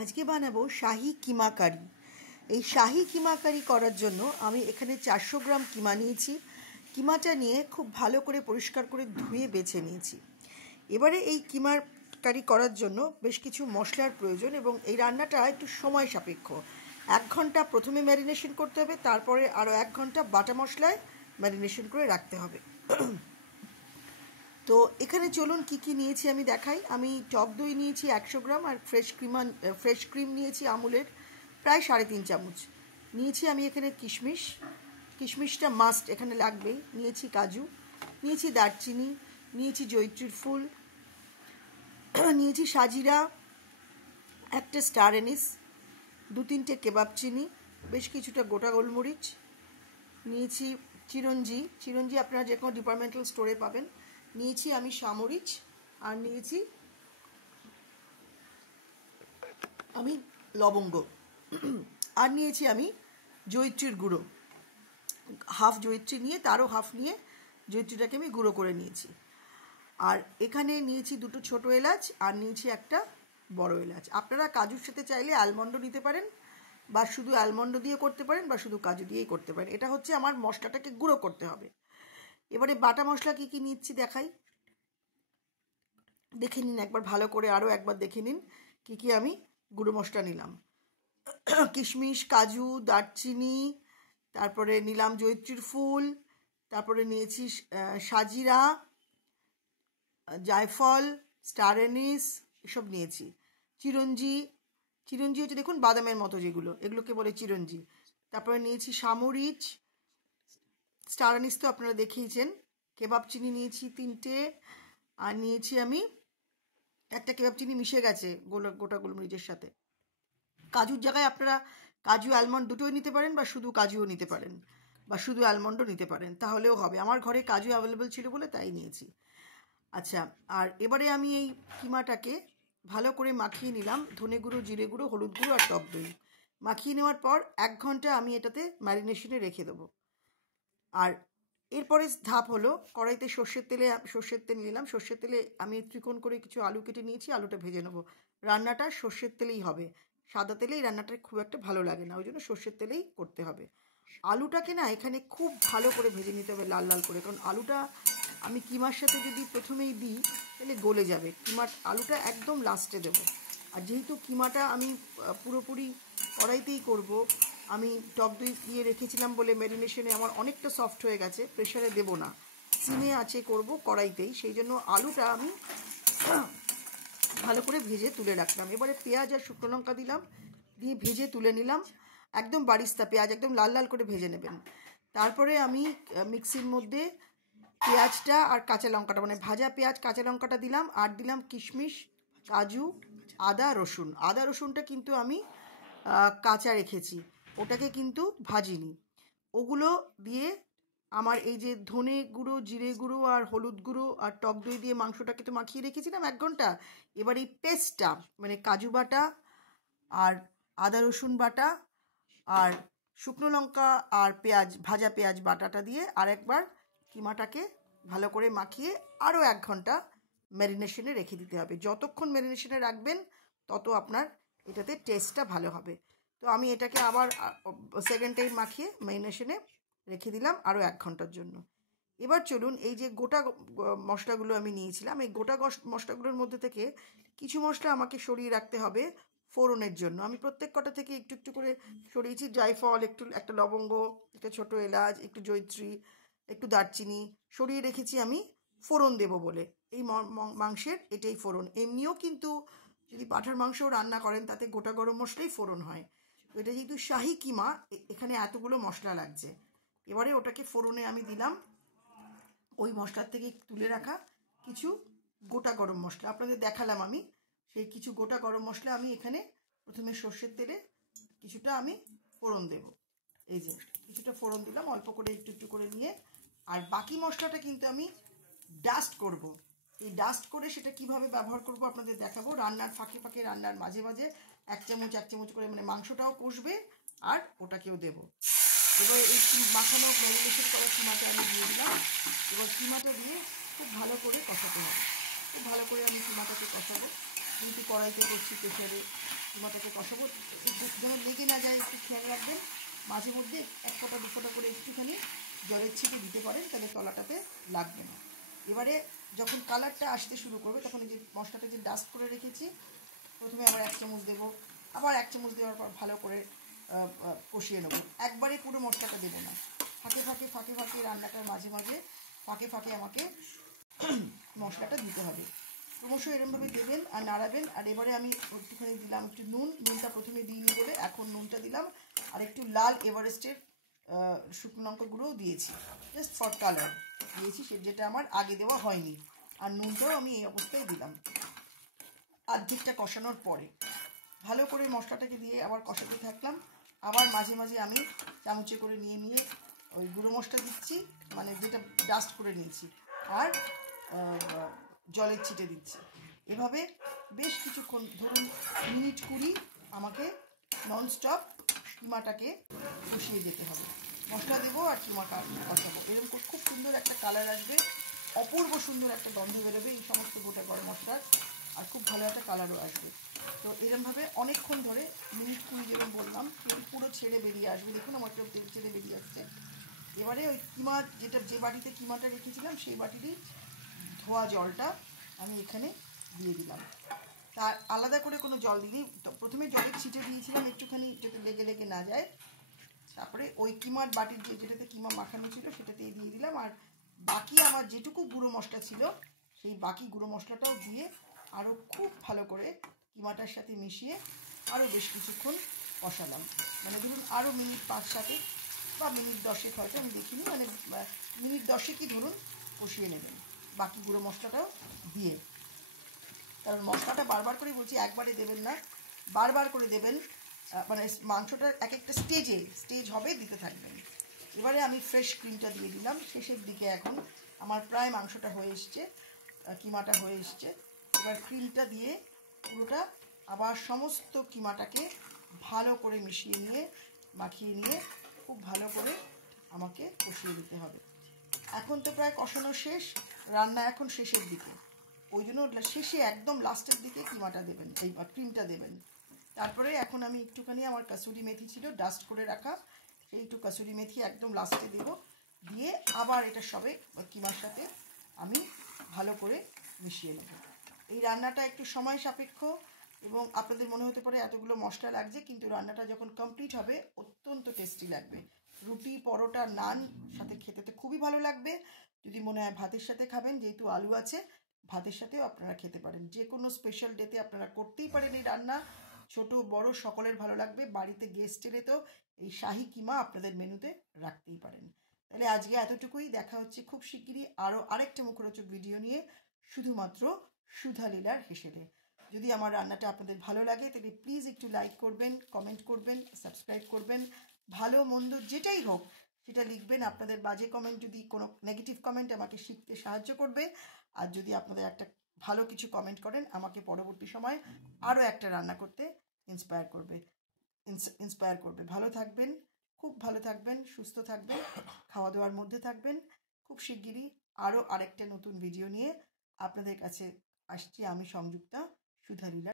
আজকে বানাবো শাহি কিমা কারি। এই শাহি কিমা কারি করার জন্য আমি এখানে 400 গ্রাম কিমা নিয়েছি। কিমাটা নিয়ে খুব ভালো করে পরিষ্কার করে ধুয়ে বেছে নিয়েছি। এবারে এই কিমার কারি করার জন্য বেশ কিছু মশলার প্রয়োজন এবং এই রান্নাটা একটু সময় সাপেক্ষ। 1 ঘন্টা প্রথমে ম্যারিনেশন করতে হবে, তারপরে আরও 1 ঘন্টা বাটা মশলায় ম্যারিনেশন করে রাখতে হবে। তো এখানে চলুন কি কি নিয়েছি আমি দেখাই। আমি টক দই নিয়েছি 100 গ্রাম আর ফ্রেশ ক্রিম নিয়েছি আমুলের প্রায় 3.5 চামচ। নিয়েছি আমি এখানে কিশমিশটা মাস্ট এখানে লাগবেই। নিয়েছি কাজু, নিয়েছি দারচিনি, নিয়েছি জয়িত্রীর ফুল, নিয়েছি সাজিরা, একটা স্টার এনিস, 2-3টে কেবাব চিনি, বেশ কিছুটা গোটা গোলমরিচ, নিয়েছি চিরঞ্জি আপনারা যে কোনো ডিপার্টমেন্টাল স্টোরে পাবেন, নিয়েছি আমি সামরিচ, আর নিয়েছি আমি লবঙ্গ, আর নিয়েছি আমি জয়িত্রীর গুঁড়ো। হাফ জয়িত্রী নিয়ে তারও হাফ নিয়ে জয়িত্রীটাকে আমি গুঁড়ো করে নিয়েছি। আর এখানে নিয়েছি 2টো ছোটো এলাচ, আর নিয়েছি একটা বড় এলাচ। আপনারা কাজুর সাথে চাইলে আলমন্ডও নিতে পারেন, বা শুধু আলমন্ড দিয়ে করতে পারেন, বা শুধু কাজু দিয়েই করতে পারেন। এটা হচ্ছে আমার মশলাটাকে গুঁড়ো করতে হবে। এবারে বাটা মশলা কী কী নিচ্ছি দেখাই, দেখে নিন একবার ভালো করে, আরও একবার দেখে নিন কী কী আমি গুঁড়ো মশলা নিলাম। কিশমিশ, কাজু, দারচিনি, তারপরে নিলাম জয়িত্রীর ফুল, তারপরে নিয়েছি সাজিরা, জায়ফল, স্টার এনিস, এসব নিয়েছি। চিরঞ্জি হচ্ছে দেখুন বাদামের মতো যেগুলো, এগুলোকে বলে চিরঞ্জি। তারপরে নিয়েছি সামরিচ, স্টার এনিস তো আপনারা দেখিয়েছেন। কেবাব চিনি নিয়েছি 3টে, আর নিয়েছি আমি একটা কেবাব চিনি মিশে গেছে গোটা গোলমরিচের সাথে। কাজুর জায়গায় আপনারা কাজু আলমন্ড দুটোই নিতে পারেন, বা শুধু কাজুও নিতে পারেন, বা শুধু আলমন্ডও নিতে পারেন, তাহলেও হবে। আমার ঘরে কাজু অ্যাভেলেবেল ছিল বলে তাই নিয়েছি। আচ্ছা, আর এবারে আমি এই কিমাটাকে ভালো করে মাখিয়ে নিলাম। ধনে গুঁড়ো, জিরে গুঁড়ো, হলুদ গুঁড়ো আর টক দই মাখিয়ে নেওয়ার পর 1 ঘন্টা আমি এটাতে ম্যারিনেশনে রেখে দেবো। আর এরপরে ধাপ হলো, কড়াইতে সর্ষের তেল নিলাম। সর্ষের তেলে আমি ত্রিকোণ করে কিছু আলু কেটে নিয়েছি, আলুটা ভেজে নেবো। রান্নাটা সর্ষের তেলেই হবে, সাদা তেলেই রান্নাটা খুব একটা ভালো লাগে না, ওই জন্য সর্ষের তেলেই করতে হবে। আলুটাকে না এখানে খুব ভালো করে ভেজে নিতে হবে, লাল লাল করে, কারণ আলুটা আমি কিমার সাথে যদি প্রথমেই দিই তাহলে গলে যাবে। আলুটা একদম লাস্টে দেবো। আর যেহেতু কিমাটা আমি পুরোপুরি কড়াইতেই করব, আমি টক দই দিয়ে রেখেছিলাম বলে ম্যারিনেশনে আমার অনেকটা সফট হয়ে গেছে, প্রেশারে দেবো না, সিমে আছে করব কড়াইতেই, সেই জন্য আলুটা আমি ভালো করে ভেজে তুলে রাখলাম। এবারে পেঁয়াজ আর শুকনো লঙ্কা দিলাম, দিয়ে ভেজে তুলে নিলাম। একদম বারিস্তা পেঁয়াজ, একদম লাল লাল করে ভেজে নেবেন। তারপরে আমি মিক্সির মধ্যে পেঁয়াজটা আর কাঁচা লঙ্কাটা, মানে ভাজা পেঁয়াজ কাঁচা লঙ্কাটা দিলাম, আর দিলাম কিশমিশ, কাজু, আদা রসুনটা কিন্তু আমি কাঁচা রেখেছি, ওটাকে কিন্তু ভাজিনি। ওগুলো দিয়ে আমার এই যে ধনে গুঁড়ো, জিরে গুঁড়ো আর হলুদ গুঁড়ো আর টক দই দিয়ে মাংসটাকে তো মাখিয়ে রেখেছিলাম 1 ঘন্টা। এবার এই পেস্টটা, মানে কাজু বাটা আর আদা রসুন বাটা আর শুকনো লঙ্কা আর ভাজা পেঁয়াজ বাটাটা দিয়ে আরেকবার কিমাটাকে ভালো করে মাখিয়ে আরও 1 ঘন্টা ম্যারিনেশনে রেখে দিতে হবে। যতক্ষণ ম্যারিনেশনে রাখবেন তত আপনার এটাতে টেস্টটা ভালো হবে। তো আমি এটাকে আবার সেকেন্ড টাইম মাখিয়ে ম্যারিনেশনে রেখে দিলাম আরও 1 ঘন্টার জন্য। এবার চলুন, এই যে গোটা মশলাগুলো আমি নিয়েছিলাম, এই গোটা মশলাগুলোর মধ্যে থেকে কিছু মশলা আমাকে সরিয়ে রাখতে হবে ফোড়নের জন্য। আমি প্রত্যেক কটা থেকে একটু একটু করে সরিয়েছি। জায়ফল, একটা লবঙ্গ, একটা ছোটো এলাচ, একটু জয়িত্রী, একটু দারচিনি সরিয়ে রেখেছি আমি ফোড়ন দেব বলে। এই মাংসের এটাই ফোড়ন। এমনিও কিন্তু যদি পাঁঠার মাংস রান্না করেন তাতে গোটা গরম মশলাই ফোড়ন হয়। তো এটা যেহেতু শাহি কিমা, এখানে এতগুলো মশলা লাগছে। এবারে ওটাকে ফোড়নে আমি দিলাম ওই মশলার থেকে তুলে রাখা কিছু গোটা গরম মশলা। আপনাদের দেখালাম আমি সেই কিছু গোটা গরম মশলা আমি এখানে প্রথমে সর্ষের তেলে কিছুটা আমি ফোড়ন দেব। এই যে কিছুটা ফোড়ন দিলাম অল্প করে, একটু একটু করে নিয়ে। আর বাকি মশলাটা কিন্তু আমি ডাস্ট করব। এই ডাস্ট করে সেটা কিভাবে ব্যবহার করব আপনাদের দেখাবো। রান্নার ফাঁকে ফাঁকে, রান্নার মাঝে মাঝে 1 চামচ করে, মানে মাংসটাও কষবে আর ওটাকেও দেব। এবার এই মাখানো ম্যারিনেশন করা কিমাটা আমি দিয়ে দিলাম। এবার কিমাটা দিয়ে খুব ভালো করে কষাতে হবে। খুব ভালো করে আমি কিমাটাকে কষাবো। কিন্তু কড়াইতে করছি, প্রেশারে কিমাটাকে কষাবো। যেন লেগে না যায় একটু খেয়াল রাখবেন। মাঝে মধ্যে 1 ফোঁটা 2 ফোঁটা করে একটুখানি জলের ছিটে দিতে পারেন, তাহলে তলাটাতে লাগবে না। এবারে যখন কালারটা আসতে শুরু করবে তখন এই যে মশলাটা যে ডাস্ট করে রেখেছি, প্রথমে আবার 1 চামচ দেবো, আবার 1 চামচ দেওয়ার পর ভালো করে কষিয়ে নেবো। একবারে পুরো মশলাটা দেবো না, ফাঁকে ফাঁকে ফাঁকে ফাঁকে রান্নাটার মাঝে মাঝে ফাঁকে ফাঁকে আমাকে মশলাটা দিতে হবে। ক্রমশ এরমভাবে দেবেন আর নাড়াবেন। আর এবারে আমি একটুখানি দিলাম একটু নুনটা প্রথমে দিইনি বলে এখন নুনটা দিলাম। আর একটু লাল এভারেস্টের শুকনো লঙ্কা গুঁড়োও দিয়েছি, জাস্ট ফর কালার দিয়েছি, যেটা আমার আগে দেওয়া হয়নি। আর নুনটাও আমি এই অবস্থায় দিলাম অর্ধেকটা কষানোর পরে। ভালো করে মশলাটাকে দিয়ে আবার কষাতে থাকলাম। আবার মাঝে মাঝে আমি চামচে করে নিয়ে নিয়ে ওই গুঁড়ো মশলা দিচ্ছি, মানে যেটা ডাস্ট করে নিয়েছি, আর জলের ছিটে দিচ্ছি। এভাবে বেশ কিছুক্ষণ, ধরুন মিনিট 20 আমাকে ননস্টপ কিমাটাকে কষিয়ে যেতে হবে। মশলা দেবো আর কিমাটা কষাবো। এরকম খুব সুন্দর একটা কালার আসবে, অপূর্ব সুন্দর একটা গন্ধ বেরোবে এই সমস্ত গোটা গরম মশলার, আর খুব ভালো একটা কালারও আসবে। তো এরকমভাবে অনেকক্ষণ ধরে মিনিট 20 যেরকম বললাম, পুরো ছেড়ে বেরিয়ে আসবে। দেখুন আমার একটু তেল ছেড়ে বেরিয়ে আসছে। এবারে ওই কিমা যে বাটিতে কিমাটা রেখেছিলাম সেই বাটিরই ধোয়া জলটা আমি এখানে দিয়ে দিলাম। তার আলাদা করে কোনো জল দিইনি, প্রথমে জলের ছিটে দিয়েছিলাম একটুখানি যাতে লেগে লেগে না যায়। তারপরে ওই কিমার বাটির যেটাতে কিমা মাখানো ছিল সেটাতেই দিয়ে দিলাম। আর বাকি আমার যেটুকু গুঁড়ো মশলা ছিল সেই বাকি গুঁড়ো মশলাটাও দিয়ে আরও খুব ভালো করে কিমাটার সাথে মিশিয়ে আরও বেশ কিছুক্ষণ কষালাম। মানে ধরুন আরও মিনিট 5-7 বা মিনিট 10 হয়তো, আমি দেখিনি, মানে মিনিট 10 ধরুন কষিয়ে নেবেন বাকি গুঁড়ো মশলাটাও দিয়ে। কারণ মশলাটা বারবার করে বলছি, একবারে দেবেন না, বারবার করে দেবেন। মানে মাংসটার এক একটা স্টেজ হবে, দিতে থাকবেন। এবারে আমি ফ্রেশ ক্রিমটা দিয়ে দিলাম শেষের দিকে। এখন আমার প্রায় মাংসটা হয়ে এসছে, কিমাটা হয়ে এসছে। এবার ক্রিমটা দিয়ে পুরোটা আবার সমস্ত কিমাটাকে ভালো করে মিশিয়ে নিয়ে মাখিয়ে নিয়ে খুব ভালো করে আমাকে কষিয়ে দিতে হবে। এখন তো প্রায় কষানো শেষ, রান্না এখন শেষের দিকে, ওই জন্য শেষে একদম লাস্টের দিকে কিমাটা দেবেন, এই ক্রিমটা দেবেন। তারপরে এখন আমি একটুখানি আমার কাসুরি মেথি ছিল ডাস্ট করে রাখা, সেই একটু কাসুরি মেথি একদম লাস্টে দেবো, দিয়ে আবার এটা সবে কিমার সাথে আমি ভালো করে মিশিয়ে নেব। এই রান্নাটা একটু সময় সাপেক্ষ এবং আপনাদের মনে হতে পারে এতগুলো মশলা লাগছে, কিন্তু রান্নাটা যখন কমপ্লিট হবে অত্যন্ত টেস্টি লাগবে। রুটি, পরোটা, নান সাথে খেতে তো খুবই ভালো লাগবে। যদি মনে হয় ভাতের সাথে খাবেন, যেহেতু আলু আছে, ভাতের সাথেও আপনারা খেতে পারেন। যে কোনো স্পেশাল ডেতে আপনারা করতেই পারেন এই রান্না, ছোট বড় সকলের ভালো লাগবে। বাড়িতে গেস্ট এলে তো এই শাহি কিমা আপনাদের মেনুতে রাখতেই পারেন। তাহলে আজকে এতটুকুই, দেখা হচ্ছে খুব শিগগিরই আরও আরেকটা মুখরোচক ভিডিও নিয়ে, শুধুমাত্র সুধা লীলার হেসেলে। যদি আমার রান্নাটা আপনাদের ভালো লাগে তাহলে প্লিজ একটু লাইক করবেন, কমেন্ট করবেন, সাবস্ক্রাইব করবেন। ভালো মন্দ যেটাই হোক সেটা লিখবেন। আপনাদের বাজে কমেন্ট, যদি কোনো নেগেটিভ কমেন্ট, আমাকে শিখতে সাহায্য করবে। আর যদি আপনাদের একটা ভালো কিছু কমেন্ট করেন, আমাকে পরবর্তী সময় আরও একটা রান্না করতে ইন্সপায়ার করবে। ভালো থাকবেন, খুব ভালো থাকবেন, সুস্থ থাকবেন, খাওয়া দাওয়ার মধ্যে থাকবেন। খুব শিগগিরই আরও আরেকটা নতুন ভিডিও নিয়ে আপনাদের কাছে আসছি আমি, সংযুক্তা, সুধা লীলা।